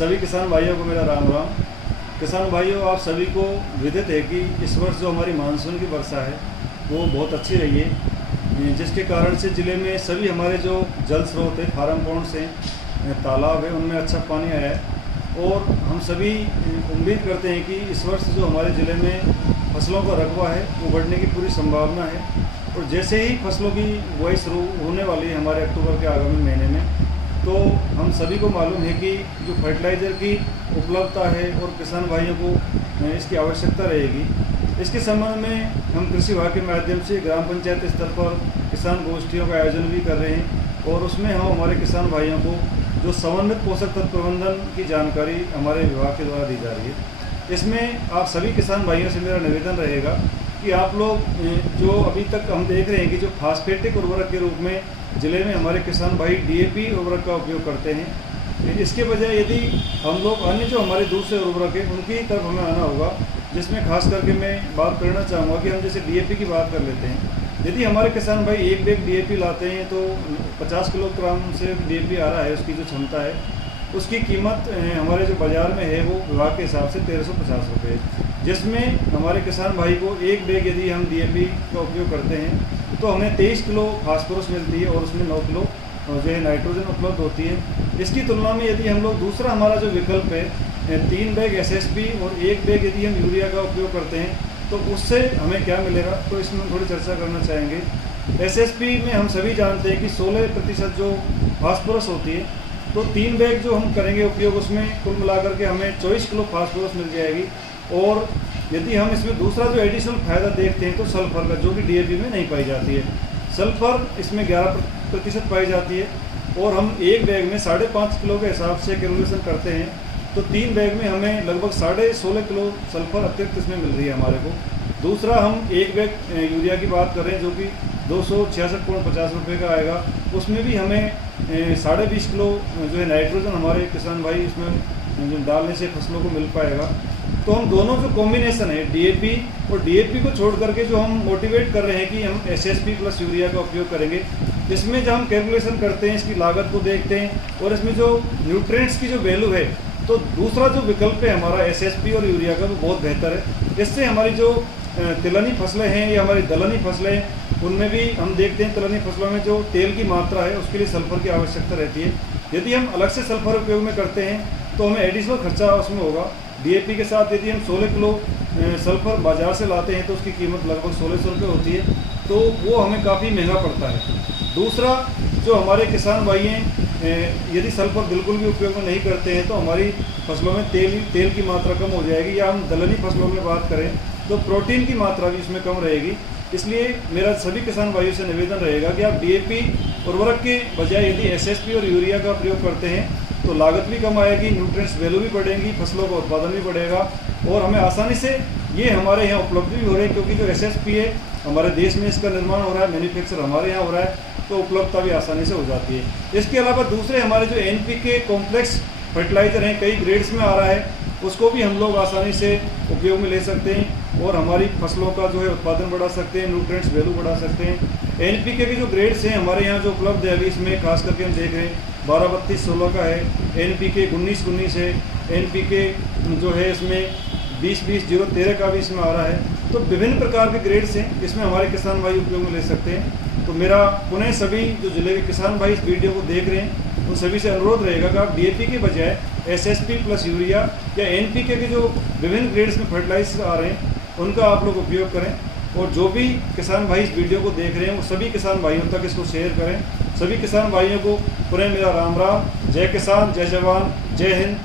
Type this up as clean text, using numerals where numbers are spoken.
सभी किसान भाइयों को मेरा राम राम। किसान भाइयों, आप सभी को विदित है कि इस वर्ष जो हमारी मानसून की वर्षा है वो बहुत अच्छी रही है, जिसके कारण से ज़िले में सभी हमारे जो जल स्रोत है, फार्म पॉन्ड्स हैं, तालाब है, उनमें अच्छा पानी आया है। और हम सभी उम्मीद करते हैं कि इस वर्ष जो हमारे ज़िले में फसलों का रकबा है वो बढ़ने की पूरी संभावना है। और जैसे ही फसलों की बुआई शुरू होने वाली है हमारे अक्टूबर के आगामी महीने में, तो हम सभी को मालूम है कि जो फर्टिलाइज़र की उपलब्धता है और किसान भाइयों को इसकी आवश्यकता रहेगी। इसके संबंध में हम कृषि विभाग के माध्यम से ग्राम पंचायत स्तर पर किसान गोष्ठियों का आयोजन भी कर रहे हैं और उसमें हम हमारे किसान भाइयों को जो समन्वित पोषक तत्व प्रबंधन की जानकारी हमारे विभाग के द्वारा दी जा रही है। इसमें आप सभी किसान भाइयों से मेरा निवेदन रहेगा कि आप लोग जो अभी तक हम देख रहे हैं कि जो फास्फेटिक उर्वरक के रूप में ज़िले में हमारे किसान भाई डीएपी उर्वरक का उपयोग करते हैं, इसके बजाय यदि हम लोग अन्य जो हमारे दूसरे उर्वरक हैं उनकी तरफ हमें आना होगा, जिसमें खास करके मैं बात करना चाहूँगा कि हम जैसे डीएपी की बात कर लेते हैं। यदि हमारे किसान भाई एक बैग डीएपी लाते हैं तो 50 किलोग्राम से डीएपी आ रहा है, उसकी जो क्षमता है उसकी कीमत हमारे जो बाज़ार में है वो विभाग के हिसाब से 1350 रुपये, जिसमें हमारे किसान भाई को एक बैग यदि हम डीएपी का उपयोग करते हैं तो हमें 23 किलो फास्फोरस मिलती है और उसमें 9 किलो जो है नाइट्रोजन उपलब्ध होती है। इसकी तुलना में यदि हम लोग दूसरा हमारा जो विकल्प है 3 बैग एसएसपी और 1 बैग यदि हम यूरिया का उपयोग करते हैं तो उससे हमें क्या मिलेगा, तो इसमें थोड़ी चर्चा करना चाहेंगे। एसएसपी में हम सभी जानते हैं कि 16% जो फास्फोरस होती है, तो 3 बैग जो हम करेंगे उपयोग उसमें कुल मिलाकर के हमें 24 किलो फास्फोरस मिल जाएगी। और यदि हम इसमें दूसरा जो एडिशनल फायदा देखते हैं तो सल्फर का, जो कि डीएपी में नहीं पाई जाती है, सल्फर इसमें 11% पाई जाती है। और हम एक बैग में 5.5 किलो के हिसाब से कैलकुलेशन करते हैं तो 3 बैग में हमें लगभग 16.5 किलो सल्फर अतिरिक्त इसमें मिल रही है हमारे को। दूसरा हम एक बैग यूरिया की बात कर रहे हैं जो कि 266.50 रुपये का आएगा, उसमें भी हमें 20.5 किलो जो है नाइट्रोजन हमारे किसान भाई इसमें डालने से फसलों को मिल पाएगा। तो हम दोनों जो कॉम्बिनेशन है डीएपी और डीएपी को छोड़ करके जो हम मोटिवेट कर रहे हैं कि हम एसएसपी प्लस यूरिया का उपयोग करेंगे, इसमें जब हम कैलकुलेशन करते हैं इसकी लागत को देखते हैं और इसमें जो न्यूट्रिएंट्स की जो वैल्यू है, तो दूसरा जो विकल्प है हमारा एसएसपी और यूरिया का वो बहुत बेहतर है। इससे हमारी जो तिलहनी फसलें हैं या हमारी दलहनी फसलें हैं उनमें भी हम देखते हैं तिलहनी फसलों में जो तेल की मात्रा है उसके लिए सल्फर की आवश्यकता रहती है। यदि हम अलग से सल्फर उपयोग में करते हैं तो हमें एडिशनल खर्चा उसमें होगा। डीएपी के साथ यदि हम 16 किलो सल्फर बाज़ार से लाते हैं तो उसकी कीमत लगभग 1600 रुपये होती है, तो वो हमें काफ़ी महंगा पड़ता है। दूसरा, जो हमारे किसान भाई हैं यदि सल्फर बिल्कुल भी उपयोग में नहीं करते हैं तो हमारी फसलों में तेल की मात्रा कम हो जाएगी, या हम दलहनी फसलों में बात करें तो प्रोटीन की मात्रा भी इसमें कम रहेगी। इसलिए मेरा सभी किसान भाइयों से निवेदन रहेगा कि आप डीएपी उर्वरक के बजाय यदि एसएसपी और यूरिया का प्रयोग करते हैं तो लागत भी कम आएगी, न्यूट्रिएंट्स वैल्यू भी बढ़ेंगी, फसलों का उत्पादन भी बढ़ेगा और हमें आसानी से ये हमारे यहाँ उपलब्ध भी हो रही है, क्योंकि जो एसएसपी है हमारे देश में इसका निर्माण हो रहा है, मैन्युफैक्चर हमारे यहाँ हो रहा है, तो उपलब्धता भी आसानी से हो जाती है। इसके अलावा दूसरे हमारे जो एनपीके कॉम्प्लेक्स फर्टिलाइज़र हैं, कई ग्रेड्स में आ रहा है, उसको भी हम लोग आसानी से उपयोग में ले सकते हैं और हमारी फसलों का जो है उत्पादन बढ़ा सकते हैं, न्यूट्रिएंट्स वैल्यू बढ़ा सकते हैं। एनपीके के जो ग्रेड्स हैं हमारे यहाँ जो उपलब्ध है अभी इसमें खास करके हम देख रहे हैं 12-32-16 का है, एनपीके 19-19 है, एनपीके जो है इसमें 20-20-0-13 का भी इसमें आ रहा है। तो विभिन्न प्रकार के ग्रेड्स हैं, इसमें हमारे किसान भाई उपयोग में ले सकते हैं। तो मेरा पुनः सभी जो जिले के किसान भाई इस वीडियो को देख रहे हैं उन सभी से अनुरोध रहेगा कि आप डीएपी के बजाय एसएसपी प्लस यूरिया या एनपीके के जो विभिन्न ग्रेड्स में फर्टिलाइजर आ रहे हैं उनका आप लोग उपयोग करें। और जो भी किसान भाई इस वीडियो को देख रहे हैं वो सभी किसान भाइयों तक इसको शेयर करें। सभी किसान भाइयों को पुनः मेरा राम राम। जय किसान, जय जवान, जय हिंद।